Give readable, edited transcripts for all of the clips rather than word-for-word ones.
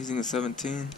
Using a 17.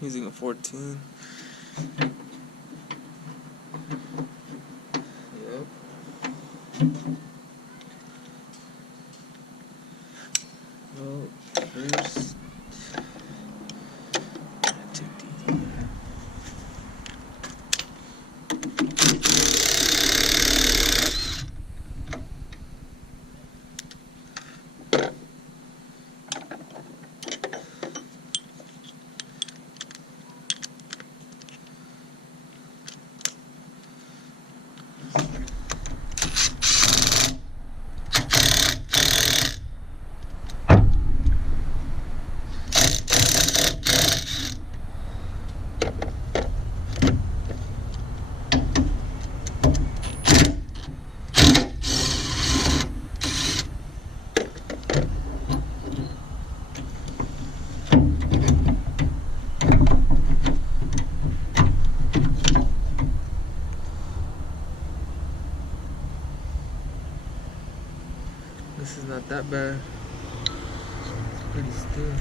Using a 14. Yep. Well, first, take the This is not that bad. It's pretty still.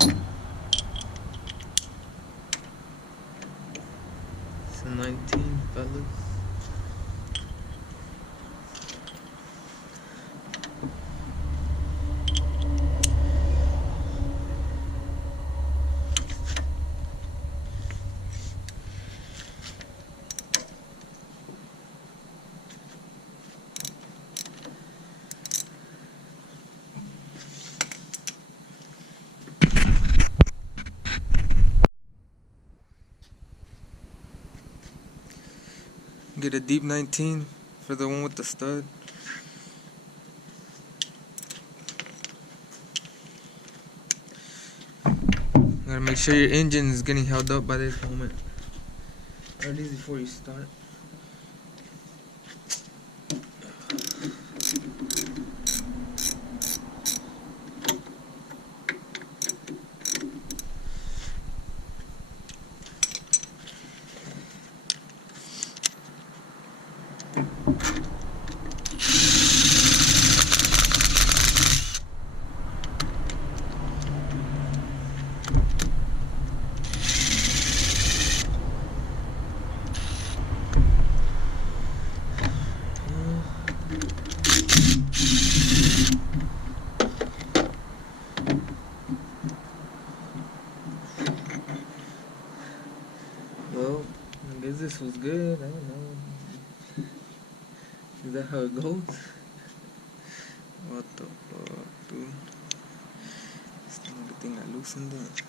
It's a 19, fellas. Get a deep 19 for the one with the stud. Gotta make sure your engine is getting held up by this moment. Or at least before you start. Well, I guess this was good. I don't know. Is that how it goes? What the fuck, dude? It's the only thing I loosened it.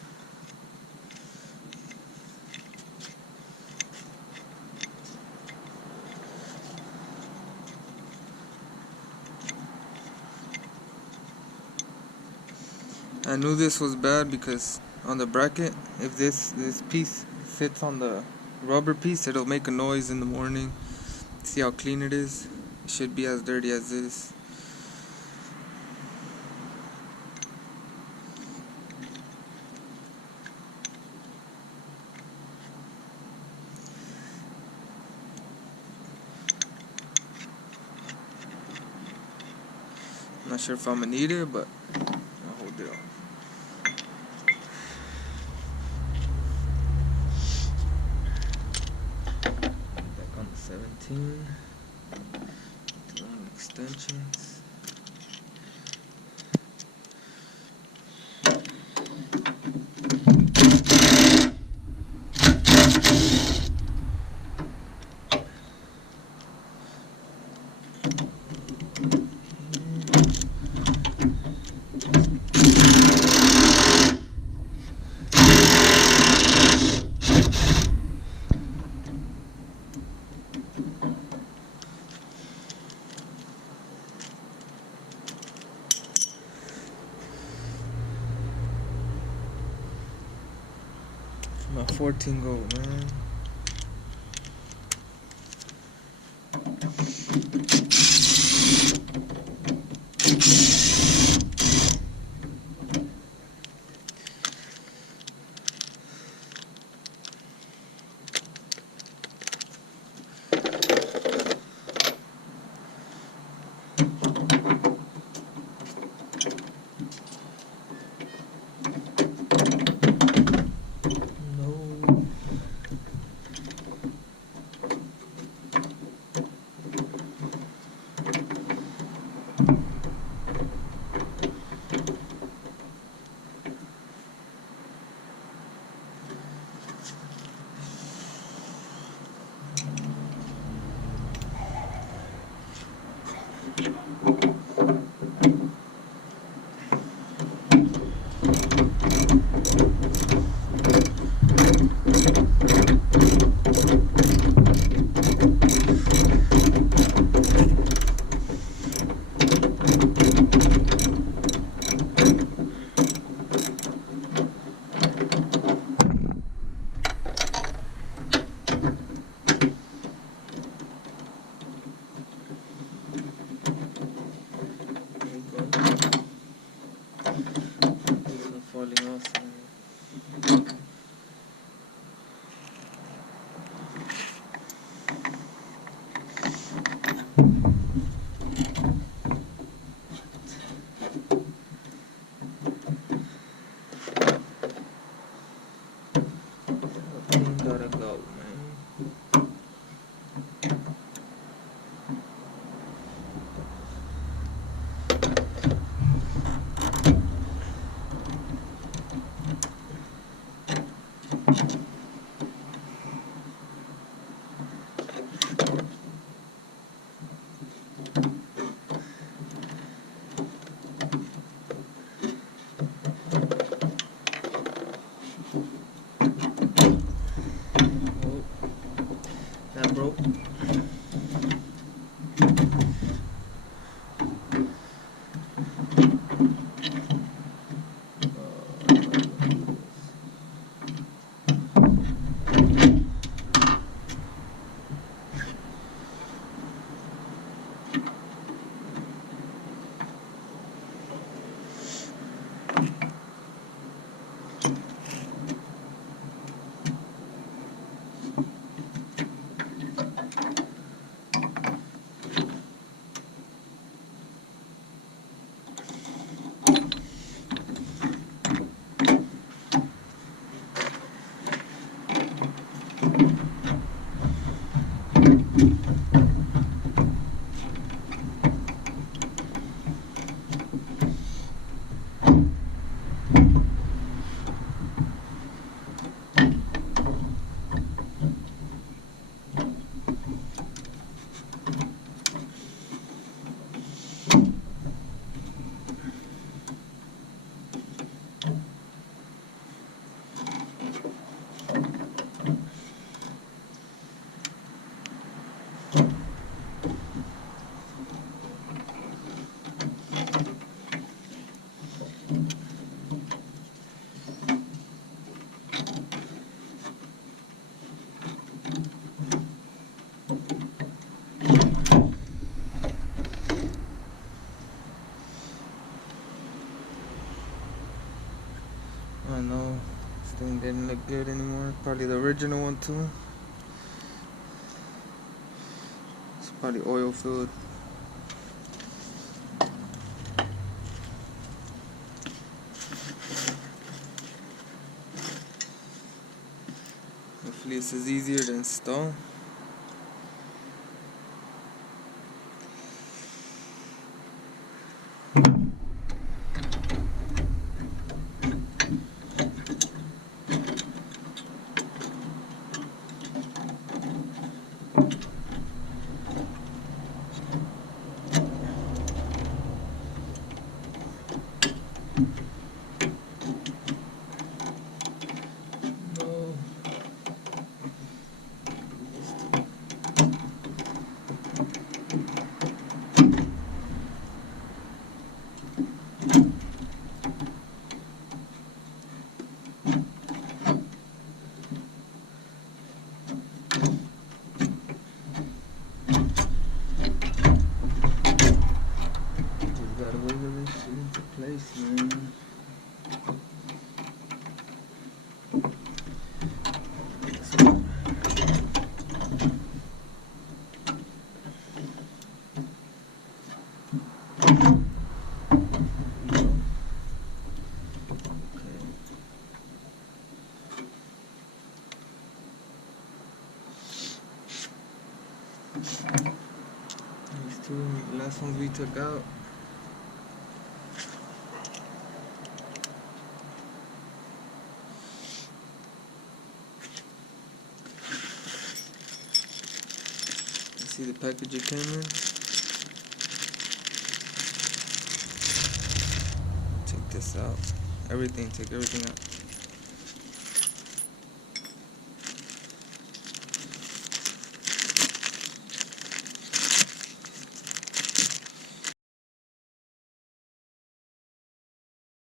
I knew this was bad because on the bracket, if this piece sits on the rubber piece, it'll make a noise in the morning. See how clean it is? It should be as dirty as this. I'm not sure if I'm gonna need it, but I'll hold it on. Back on the 17. Long extensions. My 14 gold, man. Falling off. I don't know, this thing didn't look good anymore. Probably the original one too. It's probably oil filled. Hopefully this is easier to install. No. Just gotta wiggle this shit into place, man. These two last ones we took out. You see the package it came in? Take this out. Take everything out.